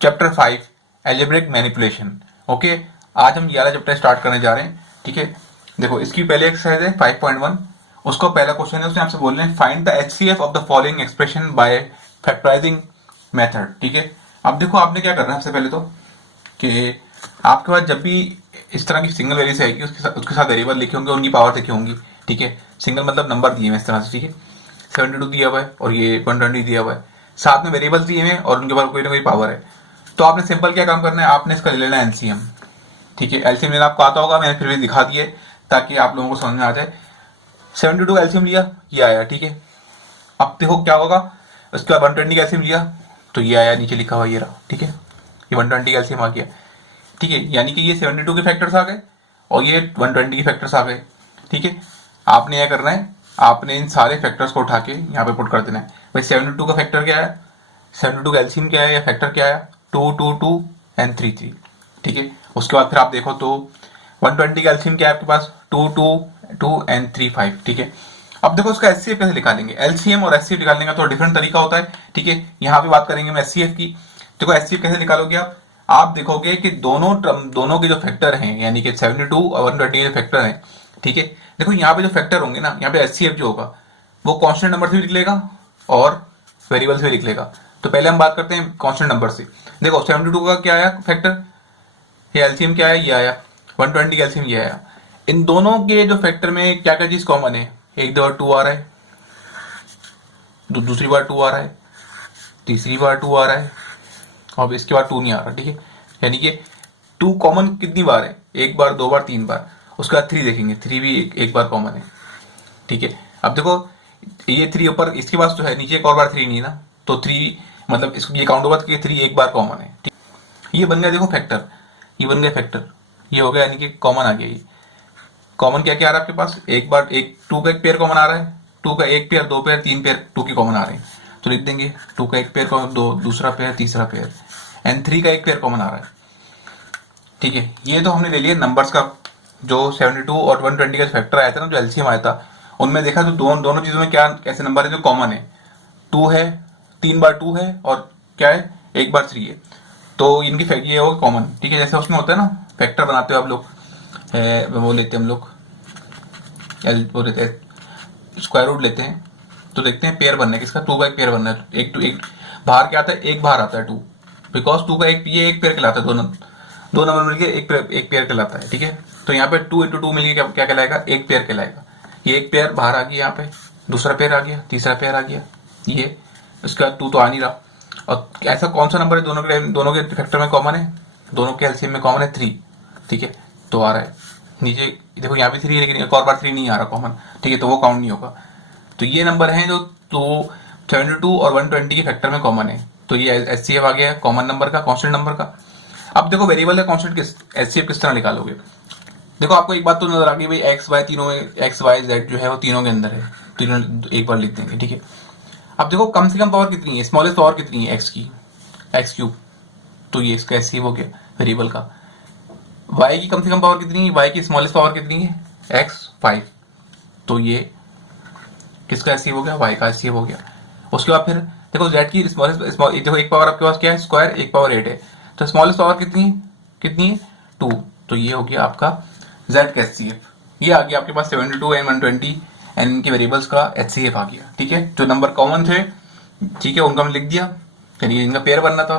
Chapter 5 algebraic manipulation. Okay, आज हम ये वाला चैप्टर स्टार्ट करने जा रहे हैं। ठीक है, देखो इसकी पहले एक्सरसाइज है 5.1। उसका पहला क्वेश्चन है, उसने आपसे बोल रहे हैं find the HCF of the following expression bye factorising method. ठीक है, अब देखो आपने क्या करना है सबसे पहले तो कि आपके पास जब भी इस तरह की सिंगल वेरिएबल आएगी उसके साथ वेरिएबल लिखे होंगे, उनकी पावर लिखी होंगी। ठीक है, सिंगल मतलब नंबर दिए हैं इस तरह से। ठीक है, 72 दिया हुआ है और ये 120 दिया हुआ है, साथ में वेरिएबल्स दिए हैं और उनके पास कोई ना कोई पावर है। तो आपने सिंपल क्या काम करना है, आपने इसका ले लेना है एलसीएम। ठीक है, एलसीएम लेना आपको आता होगा, मैंने फिर भी दिखा दिए ताकि आप लोगों को समझ में आ जाए। 72 एलसीएम लिया, ये आया। ठीक है, अब देखो क्या होगा, उसके बाद 120 का एलसीएम लिया तो ये आया, नीचे लिखा हुआ ये रहा। ठीक है, ये 120 का एलसीएम आ गया। ठीक है, यानी कि ये 72 के फैक्टर्स आ गए और ये 120 के फैक्टर्स आ गए। ठीक है, आपने क्या करना है, आपने इन सारे फैक्टर्स को उठा के यहाँ पे पुट कर देना है। भाई 72 का फैक्टर क्या है, 72 का एलसीएम क्या है या फैक्टर क्या है, 2 2 2 एंड 3 3। ठीक है, उसके बाद फिर आप देखो तो 120 का एलसीएम क्या है आपके पास, 2 2 2 एंड 3 5। ठीक है, अब देखो उसका एचसीएफ कैसे निकालेंगे। एलसीएम और एचसीएफ निकालने का थोड़ा डिफरेंट तरीका होता है। ठीक है, यहाँ पे बात करेंगे हम एचसीएफ की। देखो एचसीएफ कैसे निकालोगे आप देखोगे कि दोनों के जो फैक्टर हैं, यानी कि 72 और 120 के फैक्टर हैं। ठीक है, देखो यहाँ पे जो फैक्टर होंगे ना, यहाँ पे एचसीएफ जो होगा वो कांस्टेंट नंबर से भी लिख लेगा और वेरिएबल से भी लिख लेगा। तो पहले हम बात करते हैं कांस्टेंट नंबर से। देखो 72 का क्या आया फैक्टर, ये एलसीएम क्या है, ये आया। 120 का एलसीएम ये आया। इन दोनों के जो फैक्टर में क्या क्या चीज कॉमन है, एक दो बार 2 आ रहा है, दूसरी बार 2 आ रहा है, तीसरी बार 2 आ रहा है और इसके बाद 2 नहीं आ रहा। ठीक है, यानी कि 2 कॉमन कितनी बार है, एक बार, दो बार, 3 बार। उसके बाद 3 देखेंगे, 3 भी एक बार कॉमन है। ठीक है, अब देखो ये 3 ऊपर इसके पास तो है, नीचे एक और बार 3 नहीं ना, तो 3 मतलब इसको ये काउंट होगा कि 3 एक बार कॉमन है। ठीक, ये बन गया देखो फैक्टर, ये बन गया फैक्टर, ये हो गया, यानी कि कॉमन आ गया। ये कॉमन क्या क्या आ रहा है आपके पास, एक बार एक 2 का एक पेयर कॉमन आ रहा है, 2 का एक पेयर, 2 पेयर, 3 पेयर 2 के कॉमन आ रहे हैं। तो लिख देंगे 2 का एक पेयर कॉमन, दो दूसरा पेयर, तीसरा पेयर, एंड 3 का एक पेयर कॉमन आ रहा है। ठीक है, ये तो हमने ले लिया नंबर्स का। जो 72 और 120 का फैक्टर आया था ना, जो एलसीएम आया था, उनमें देखा तो दोनों चीजों में क्या कैसे नंबर है जो कॉमन है। 2 है, 3 बार 2 है और क्या है, एक बार 3 है। तो इनकी ये होगा कॉमन। ठीक है, जैसे उसमें होता है ना, फैक्टर बनाते हो आप लोग, वो लेते हैं हम लोग, वो लेते हैं स्क्वायर रूट लेते हैं, तो देखते हैं पेयर बनना है किसका, 2 का एक पेयर बनना है। एक बाहर क्या आता है, एक बाहर आता है 2, बिकॉज 2 का ये एक पेयर कहलाता है, दो नंबर मिलके एक पेयर कहलाता है। ठीक है, तो यहाँ पे 2 इंटू 2 मिलके क्या कहलाएगा, एक पेयर कहलाएगा। ये एक पेयर बाहर आ गया, यहाँ पे दूसरा पेयर आ गया, तीसरा पेयर आ गया, ये उसके बाद 2 तो आ नहीं रहा। और ऐसा कौन सा नंबर है दोनों के फैक्टर में कॉमन है, दोनों के एलसीएम में कॉमन है 3। ठीक है, तो आ रहा है नीचे देखो, यहाँ पे 3 है लेकिन एक और बार 3 नहीं आ रहा कॉमन। ठीक है, तो वो काउंट नहीं होगा। तो ये नंबर है जो 72 और 120 के फैक्टर में कॉमन है। तो ये एचसीएफ आ गया कॉमन नंबर का, कांस्टेंट नंबर का। अब देखो वेरिएबल का कांस्टेंट एचसीएफ किस तरह निकालोगे। देखो आपको एक बात तो नजर आ गई भाई, एक्स वाई तीनों में, एक्स वाई जेड जो है वो तीनों के अंदर है, तीनों एक बार लिख देंगे। ठीक है, अब देखो कम से कम पावर कितनी है, स्मॉलेस्ट पावर कितनी है एक्स की, एक्स क्यूब। तो ये इसका एचसीएफ हो गया वेरिएबल का। वाई की कम से कम पावर कितनी है, वाई की स्मॉलेस्ट पावर कितनी है, एक्स 5। तो ये किसका एचसीएफ हो गया, वाई का एचसीएफ हो गया। उसके बाद फिर देखो जेड की स्मॉलेस्ट, देखो एक पावर आपके पास क्या है, स्क्वायर, एक पावर 8 है, तो स्मॉलेस्ट पावर कितनी है 2। तो ये हो गया आपका जेड का एचसीएफ। ये आ गया आपके पास 72 एंड 120 एंड इनके वेरिएबल्स का एचसीएफ आ गया। ठीक है, जो नंबर कॉमन थे, ठीक है, उनका हमने लिख दिया, यानी इनका पेयर बनना था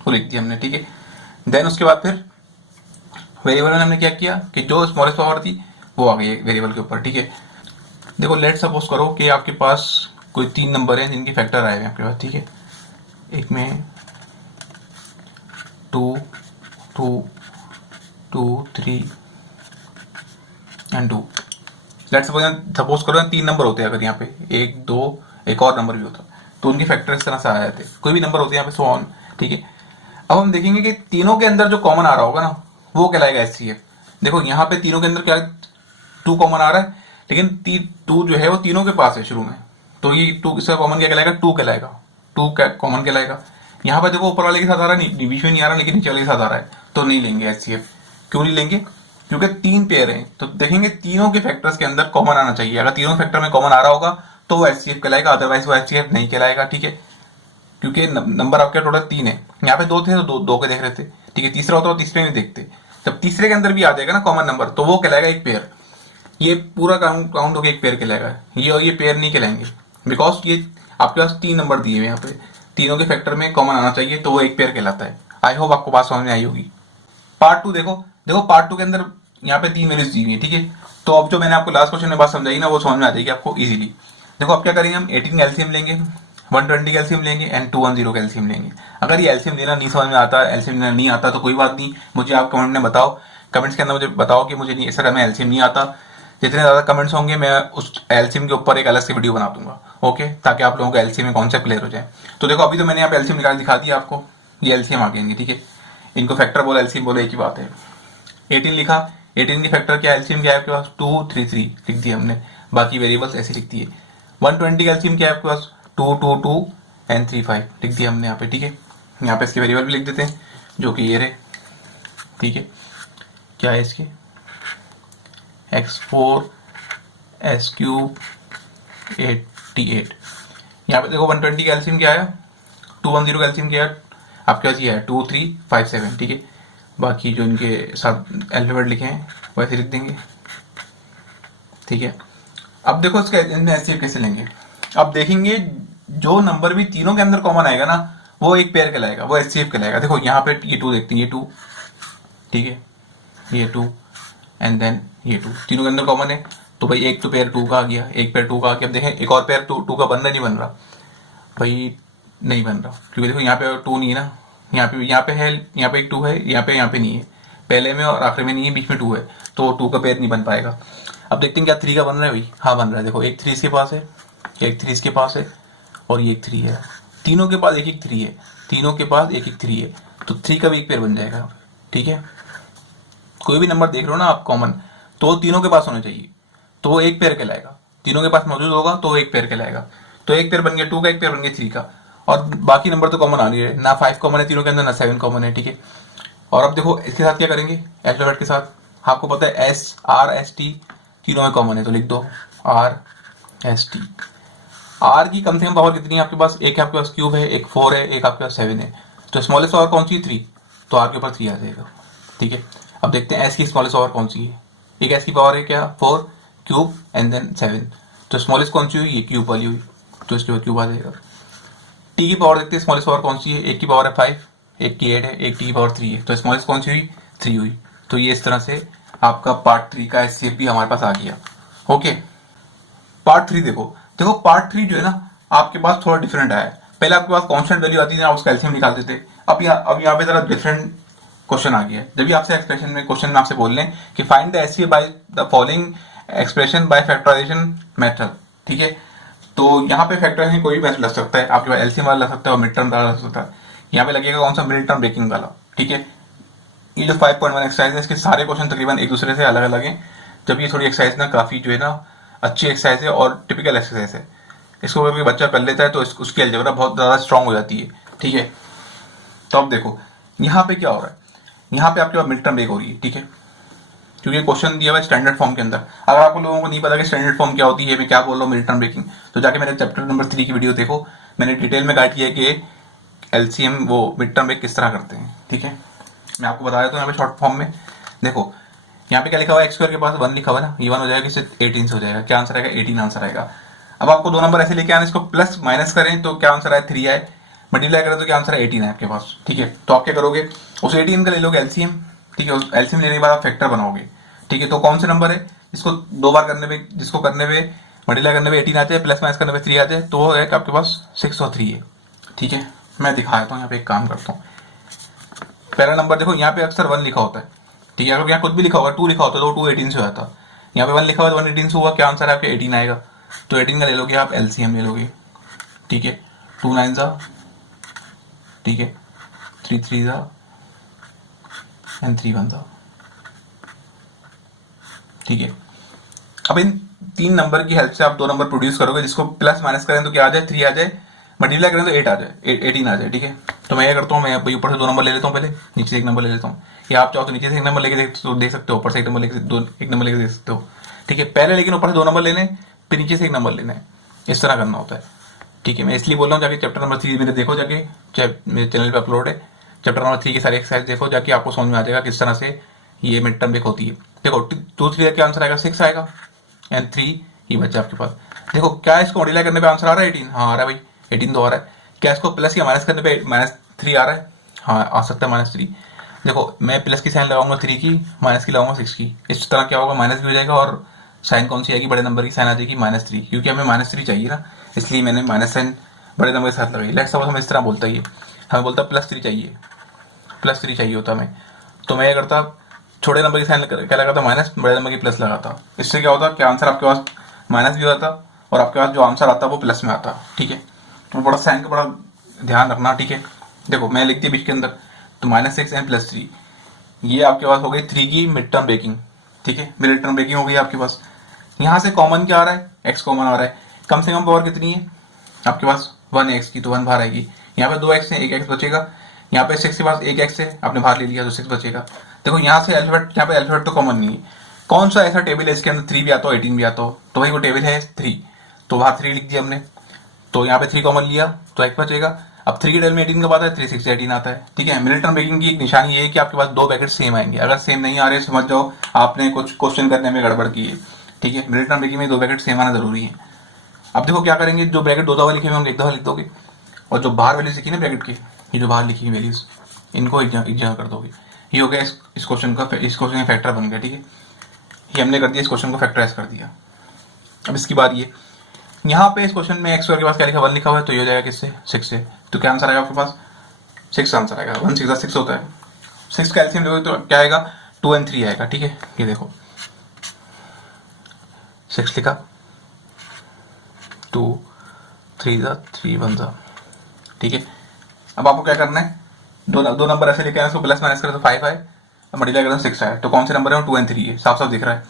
वो लिख दिया हमने। ठीक है, देन उसके बाद फिर वेरिएबल में हमने क्या किया कि जो स्मॉलेस्ट पावर थी वो आ गई वेरिएबल के ऊपर। ठीक है, देखो लेट सपोज करो कि आपके पास कोई 3 नंबर है जिनके फैक्टर आए हुए आपके पास। ठीक है, एक में 2 2 2 3 एंड 2। लेट सपोज करो 3 नंबर होते हैं, अगर यहाँ पे 1 2 एक और नंबर भी होता तो उनके फैक्टर इस तरह से आ जाते, कोई भी नंबर होते हैं यहाँ पे, सो ऑन। ठीक है, अब हम देखेंगे कि तीनों के अंदर जो कॉमन आ रहा होगा ना वो कहलाएगा एचसीएफ। देखो यहाँ पे तीनों के अंदर क्या 2 कॉमन आ रहा है, लेकिन 2 जो है वो तीनों के पास है शुरू में, तो ये 2 इसका कॉमन क्या कहलाएगा, 2 कहलाएगा, 2 कॉमन कहलाएगा। यहाँ पे देखो ऊपर वाले के साथ आ रहा है, बीच में नहीं आ रहा, लेकिन नीचे वाले के साथ आ रहा है, तो नहीं लेंगे एचसीएफ। क्यों नहीं लेंगे, क्योंकि 3 पेयर हैं, तो देखेंगे तीनों के फैक्टर्स के अंदर कॉमन आना चाहिए। अगर तीनों फैक्टर में कॉमन आ रहा होगा तो वो एचसीएफ कहलाएगा, अदरवाइज वो एचसीएफ नहीं कहलाएगा। ठीक है, क्योंकि नंबर आपके टोटल 3 है, यहाँ पे 2 थे तो दो के देख रहे थे, ठीक है। तीसरा होता तो तीसरे नहीं देखते। जब तीसरे के अंदर भी आ जाएगा ना कॉमन नंबर तो वो कहलाएगा एक पेयर। ये पूरा काउंट होकर एक पेयर कहलाएगा, ये और ये पेयर नहीं कहलाएंगे, बिकॉज ये आपके पास 3 नंबर दिए हुए यहाँ पे, तीनों के फैक्टर में कॉमन आना चाहिए तो वो एक पेयर कहलाता है। आई होप आपको बात समझ में आई होगी। पार्ट 2 देखो, पार्ट 2 के अंदर यहाँ पे 3 वैल्यूज दी हुई है, ठीक है। तो अब जो मैंने आपको लास्ट क्वेश्चन में बात समझाई ना वो समझ में आ जाएगी आपको इजीली। देखो अब क्या करेंगे, हम 18 का एलसीएम लेंगे, 120 का एलसीएम लेंगे एंड 210 का एलसीएम लेंगे। अगर ये एलसीएम लेना नहीं समझ में आता, एलसीएम लेना नहीं आता तो कोई बात नहीं, मुझे आप कमेंट में बताओ, कमेंट्स के अंदर मुझे बताओ कि मुझे नहीं सर हमें एलसीएम नहीं आता। जितने ज्यादा कमेंट्स होंगे मैं उस एलसीएम के ऊपर एक अलग से वीडियो बना दूंगा, ओके, ताकि आप लोगों को एलसीएम में कॉन्सेप्ट क्लियर हो जाए। तो देखो अभी तो मैंने यहाँ पे एलसीएम निकाल दिखा दिया आपको, ये एलसीएम आ गएंगे, ठीक है। इनको फैक्टर बोलो एलसीएम बोलो एक ही बात है। 18 लिखा, 18 की फैक्टर क्या, एलसीएम क्या है आपके पास 2 3 3 लिख दिया हमने, बाकी वेरिएबल्स ऐसे लिख दिए। 120 का एलसीएम क्या है आपके पास 2 2 2 एंड 3 5 लिख दिया हमने यहाँ पे, ठीक है। यहाँ पे इसके वेरिएबल भी लिख देते हैं जो कि ये रहे, ठीक है। क्या है इसके x4 s³ 88। यहाँ पे देखो 120 का एलसीएम क्या है, 210 का एलसीएम क्या है आपके पास, ये है 2 3 5 7, ठीक है। बाकी जो इनके साथ अल्फाबेट लिखे हैं वैसे लिख देंगे, ठीक है। अब देखो इसका एलसीएम कैसे लेंगे, अब देखेंगे जो नंबर भी तीनों के अंदर कॉमन आएगा ना वो एक पेयर कहलाएगा, वो एचसीएफ कहलाएगा। देखो यहाँ पे ये 2 देखते हैं, ये 2, ठीक है, ये 2 एंड देन ये 2, तीनों के अंदर कॉमन है तो भाई एक तो पेयर 2 का आ गया, एक पेयर 2 का आ गया। अब देखें एक और पेयर 2 का बन रहा नहीं बन रहा, भाई नहीं बन रहा, क्योंकि देखो यहाँ पे 2 नहीं है ना, यहाँ पे है, यहाँ पे एक 2 है, यहाँ पे नहीं है, पहले में और आखिर में नहीं है, बीच में 2 है, तो 2 का पेयर नहीं बन पाएगा। अब देखते हैं क्या 3 का बन रहा है भाई, हाँ बन रहा है। देखो एक 3 इसके पास है, एक 3 इसके पास है और ये एक 3 है, तीनों के पास एक एक 3 है, तीनों के पास एक एक 3 है, तो 3 का भी एक पेयर बन जाएगा, ठीक है। कोई भी नंबर देख रहे हो ना आप कॉमन, तो तीनों के पास होना चाहिए तो वो एक पेयर कहलाएगा, तीनों के पास मौजूद होगा तो वो एक पेयर कहलाएगा। तो एक पेयर बन गया 2 का, एक पेयर बन गया 3 का, और बाकी नंबर तो कॉमन आ नहीं रहे ना, 5 कॉमन है तीनों के अंदर ना 7 कॉमन है, ठीक है। और अब देखो इसके साथ क्या करेंगे, अल्फाबेट के साथ, आपको पता है एस आर एस टी तीनों में कॉमन है तो लिख दो आर एस टी। आर की कम से कम पावर कितनी है आपके पास, एक आपके पास क्यूब है, एक 4 है, एक आपके पास 7 है, तो स्मॉलेस्ट पावर कौन सी है 3, तो आर के ऊपर 3 आ जाएगा, ठीक है। अब देखते हैं एस की स्मॉलेस्ट पावर कौन सी है, एक एस की पावर है क्या 4 क्यूब एंड देन 7, तो स्मॉलेस्ट कौन सी हुई, ये क्यूब वाली हुई, तो इसके बाद क्यूब आ जाएगा। टी की पावर देखते हैं स्मॉलेस्ट पावर कौन सी है, एक की पावर है 5, एक की 8 है, एक टी की पावर 3 है, तो स्मॉलेस्ट कौन सी हुई 3 हुई। तो ये इस तरह से आपका पार्ट 3 का एचसीएफ भी हमारे पास आ गया, ओके। पार्ट 3 देखो पार्ट 3 जो है ना आपके पास थोड़ा डिफरेंट आया है। पहले आपके पास कांस्टेंट वैल्यू आती थी, आप उसका एलसीएम निकालते थे, अब यहाँ पे जरा डिफरेंट क्वेश्चन आ गया है। जब भी आपसे एक्सप्रेशन में क्वेश्चन में आपसे बोल लें कि find the HCF by the following expression by factorisation method, ठीक है। तो यहाँ पे फैक्टराइजेशन कोई भी मेथड लग सकता है, आपके पास एलसीएम वाला लग सकता है और मिड टर्म वाला लग सकता है। यहाँ पे लगेगा कौन सा, मिड टर्म ब्रेकिंग वाला, ठीक है। ये जो 5.1 एक्सरसाइज है इसके सारे क्वेश्चन तकरीबन एक दूसरे से अलग अलग हैं। जब ये थोड़ी एक्सरसाइज ना काफी जो है ना अच्छी एक्सरसाइज है और टिपिकल एक्सरसाइज है, इसको अगर बच्चा कर लेता है तो उसकी अलजेब्रा बहुत ज्यादा स्ट्रांग हो जाती है, ठीक है। तो अब देखो यहाँ पे क्या हो रहा है, यहाँ पे आपके पास मिड टर्म ब्रेक हो रही है, ठीक है, क्योंकि क्वेश्चन दिया हुआ है स्टैंडर्ड फॉर्म के अंदर। अगर आपको लोगों को नहीं पता कि स्टैंडर्ड फॉर्म क्या होती है, मैं क्या बोल रहा हूँ मिड टर्म ब्रेकिंग, तो जाके मेरे चैप्टर नंबर 3 की वीडियो देखो, मैंने डिटेल में गाइड किया है कि एलसीएम वो मिड टर्म ब्रेक किस तरह करते हैं, ठीक है। मैं आपको बता देता हूँ यहाँ पे शॉर्ट फॉर्म में। देखो यहाँ पे क्या लिखा हुआ है, एक्स स्क्वायर के पास 1 लिखा हुआ है ना, ये 1 हो जाएगा, इससे 18 से हो जाएगा, क्या आंसर आएगा 18 आंसर आएगा। अब आपको दो नंबर ऐसे लेके आने, इसको प्लस माइनस करें तो क्या आंसर आए 3 आए, मल्टीप्लाई करें तो क्या आंसर है 18 है आपके पास, ठीक है। तो आप क्या करोगे, उस 18 का ले लोगे एलसीएम, ठीक है, उस एलसीएम लेने के बाद आप फैक्टर बनाओगे, ठीक है। तो कौन से नंबर है इसको 2 बार करने में, जिसको करने में मल्टीप्लाई करने में 18 आ जाए, प्लस माइनस करने में 3 आ जाए, तो एक आपके पास 6 और 3 है, ठीक है। मैं दिखा देता हूँ यहाँ पे, एक काम करता हूँ। पहला नंबर देखो यहाँ पे अक्सर 1 लिखा होता है, ठीक है। अगर यहाँ कुछ भी लिखा होगा 2 लिखा होता है तो 2 18 से होता है, यहाँ पे 1 लिखा हुआ है 1 18 से हुआ, क्या आंसर है आपके 18 आएगा। तो 18 का ले लोगे आप एलसीएम ले लोगे, ठीक है। 2 9 जा, ठीक है, 3 3 जा एंड 3 1 जा, ठीक है। अब इन 3 नंबर की हेल्प से आप 2 नंबर प्रोड्यूस करोगे, जिसको प्लस माइनस करें तो क्या आ जाए 3 आ जाए, मल्टीप्लाई करें तो 8 आ जाए, 18 आ जाए, ठीक है। तो मैं ये करता हूँ, मैं ऊपर से 2 नंबर ले लेता हूँ, पहले नीचे से 1 नंबर ले लेता हूँ, या आप चाहो तो नीचे से 1 नंबर लेके देख सकते हो, ऊपर से 1 नंबर लेके 1 नंबर लेके देख सकते हो, ठीक है। पहले लेकिन ऊपर से 2 नंबर लेने, फिर नीचे से 1 नंबर लेना है, इस तरह करना होता है। ठीक है, मैं इसलिए बोल रहा हूँ जाके चैप्टर नंबर 3 मेरे देखो, जाके मेरे चैनल पे अपलोड है, चैप्टर नंबर 3 की सारी एक्सरसाइज देखो जाके, आपको समझ में आ जाएगा किस तरह से ये मिड टर्म ब्रेक होती है। देखो 2 3 का आंसर आएगा 6 आएगा, एंड 3 ही बचा आपके पास। देखो क्या इसको मल्टीप्लाई करने पे आंसर आ रहा है 18? हाँ आ रहा है भाई, 18 तो आ रहा है। क्या इसको प्लस या माइनस करने पे -3 आ रहा है? हाँ आ सकता है -3। देखो मैं प्लस की साइन लगाऊंगा 3 की, माइनस की लगाऊंगा 6 की, इस तरह क्या होगा, माइनस भी हो जाएगा और साइन कौन सी आएगी, बड़े नंबर की साइन आ जाएगी -3, क्योंकि हमें -3 चाहिए ना, इसलिए मैंने माइनस साइन बड़े नंबर के साथ लगाई। लेट्स सपोज हमें इस तरह बोलता है ये, हमें बोलता +3 चाहिए, +3 चाहिए होता हमें, तो मैं क्या करता, छोटे नंबर की साइन क्या लगाता, माइनस, बड़े नंबर की प्लस लगाता। इससे क्या होता, क्या आंसर आपके पास माइनस भी होता और आपके पास जो आंसर आता वो प्लस में आता। ठीक है, तो बड़ा साइन का बड़ा ध्यान रखना। ठीक है, देखो मैं लिख दिया बीच के अंदर, तो -6 एंड +3, ये आपके पास हो गई 3 की मिड टर्म ब्रेकिंग। ठीक है, मिड टर्म ब्रेकिंग हो गई आपके पास। यहाँ से कॉमन क्या आ रहा है, x कॉमन आ रहा है, कम से कम पावर कितनी है आपके पास, 1x की, तो 1 बाहर आएगी। यहाँ पे 2x है, 1x बचेगा। यहाँ पे 6 के पास 1x है, आपने बाहर ले लिया तो 6 बचेगा। देखो यहाँ से अल्फाबेट, यहाँ पे अल्फाबेट तो कॉमन नहीं है। कौन सा ऐसा टेबल है इसके अंदर 3 भी आता हो 18 भी आता हो, तो भाई वो टेबल है 3, तो बाहर 3 लिख दिया हमने, तो यहाँ पे 3 कॉमन लिया तो x बचेगा। अब 3 के टेबल में 18 कब आता है, 3 6 से 18 आता है। ठीक है, मिड टर्म ब्रेकिंग की एक निशानी ये है कि आपके पास 2 ब्रैकेट सेम आएंगे, अगर सेम नहीं आ रहे समझ जाओ आपने कुछ क्वेश्चन करने में गड़बड़ की है। ठीक है, मिड टर्म ब्रेकिंग में 2 ब्रैकेट सेम आना जरूरी है। अब देखो क्या करेंगे, जो ब्रैकेट 2 दफा लिखे होंगे 1 दफा लिख दोगे, और जो बाहर वैल्यूज लिखी ना ब्रैकेट की, ये जो बाहर लिखी हुई वैल्यूज, इनको एक जगह कर दोगे। ये हो गया इस क्वेश्चन का, इस क्वेश्चन का फैक्टर बन गया। ठीक है, ये हमने कर दिया, इस क्वेश्चन को फैक्टराइज कर दिया। अब इसकी बात ये, यहाँ पे इस क्वेश्चन में x स्क्वायर के पास क्या लिखा, 1 लिखा हुआ है, तो ये हो जाएगा किससे, 6 से, तो क्या आंसर आएगा आपके पास, 6 आंसर आएगा। 1 6 6 होता है, 6 का एलसीएम लोगे तो क्या आएगा, 2 and 3 आएगा। ठीक है, ये देखो 6 लिखा, 2 3 3 1। ठीक है, अब आपको क्या करना है, दो नंबर ऐसे लेके आए, इसको प्लस माइनस करें तो 5 आए, मल्टीप्लाई करें तो 6 आए, तो कौन से नंबर है, 2 and 3 है, साफ साफ दिख रहा है,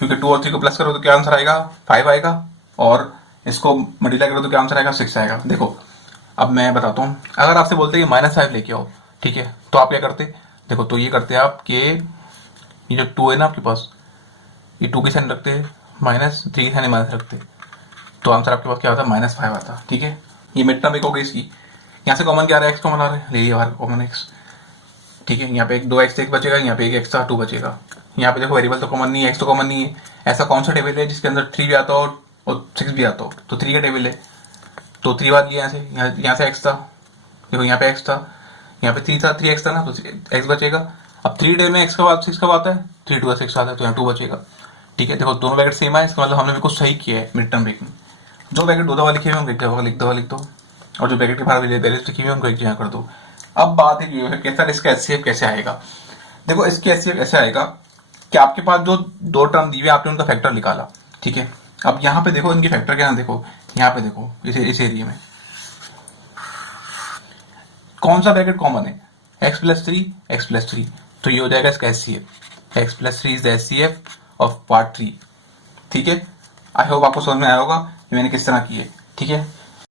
क्योंकि 2 और 3 को प्लस करो तो क्या आंसर आएगा, 5 आएगा, और इसको मल्टीप्लाई करो तो क्या आंसर आएगा, 6 आएगा। देखो अब मैं बताता हूँ, अगर आपसे बोलते हैं -5 लेके आओ, ठीक है, तो आप क्या करते, देखो तो ये करते आप कि ये जो 2 है ना आपके पास, ये 2 की साइन रखते हैं, -3 की साइन माइनस रखते, तो आंसर आपके पास क्या होता है, -5 आता। ठीक है, ये मिड टर्म एक हो गई इसकी। यहाँ से कॉमन क्या आ रहा है, x कॉमन आ रहा है, ले लिया बाहर कॉमन x। ठीक है, यहाँ पे 2x 1 बचेगा, यहाँ पे 1x था 2 बचेगा। यहाँ पे देखो वेरिएबल तो कॉमन नहीं है, x तो कॉमन नहीं है। ऐसा कौन सा टेबल है जिसके अंदर 3 भी आता हो और 6 भी आता हो, तो 3 का टेबल है, तो 3 बात लिया यहाँ से x था, देखो यहाँ पे x था, यहाँ पे 3 था, 3x था ना, तो x बचेगा। अब 3 टेबल में x का बाद 6 कब आता है, 3 2 6 आता है, तो यहाँ 2 बचेगा। ठीक है, देखो दोनों ब्रैकेट सेम है, इसका मतलब हमने बिल्कुल सही किया है मिड टर्म ब्रेकिंग। जो ब्रैकेट 2 दफा लिखे हुए होंगे 1 दफा लिख दो, और जो ब्रैकेट के बाहर वैल्यूज लिखी हुई है उनको एक जगह कर दो। अब बात है ये है कैसा इसका एचसीएफ कैसे आएगा। देखो इसके एचसीएफ ऐसे आएगा कि आपके पास जो 2 टर्म दी हुई आपने उनका फैक्टर निकाला। ठीक है, अब यहाँ पे देखो इनके फैक्टर क्या है, देखो यहाँ पे देखो इस एरिया में कौन सा ब्रैकेट कॉमन है, x+3 तो ये हो जाएगा इसका HCF, x+3 is the HCF of part 3। ठीक है, आई होप आपको समझ में आया होगा कि मैंने किस तरह की है। ठीक है।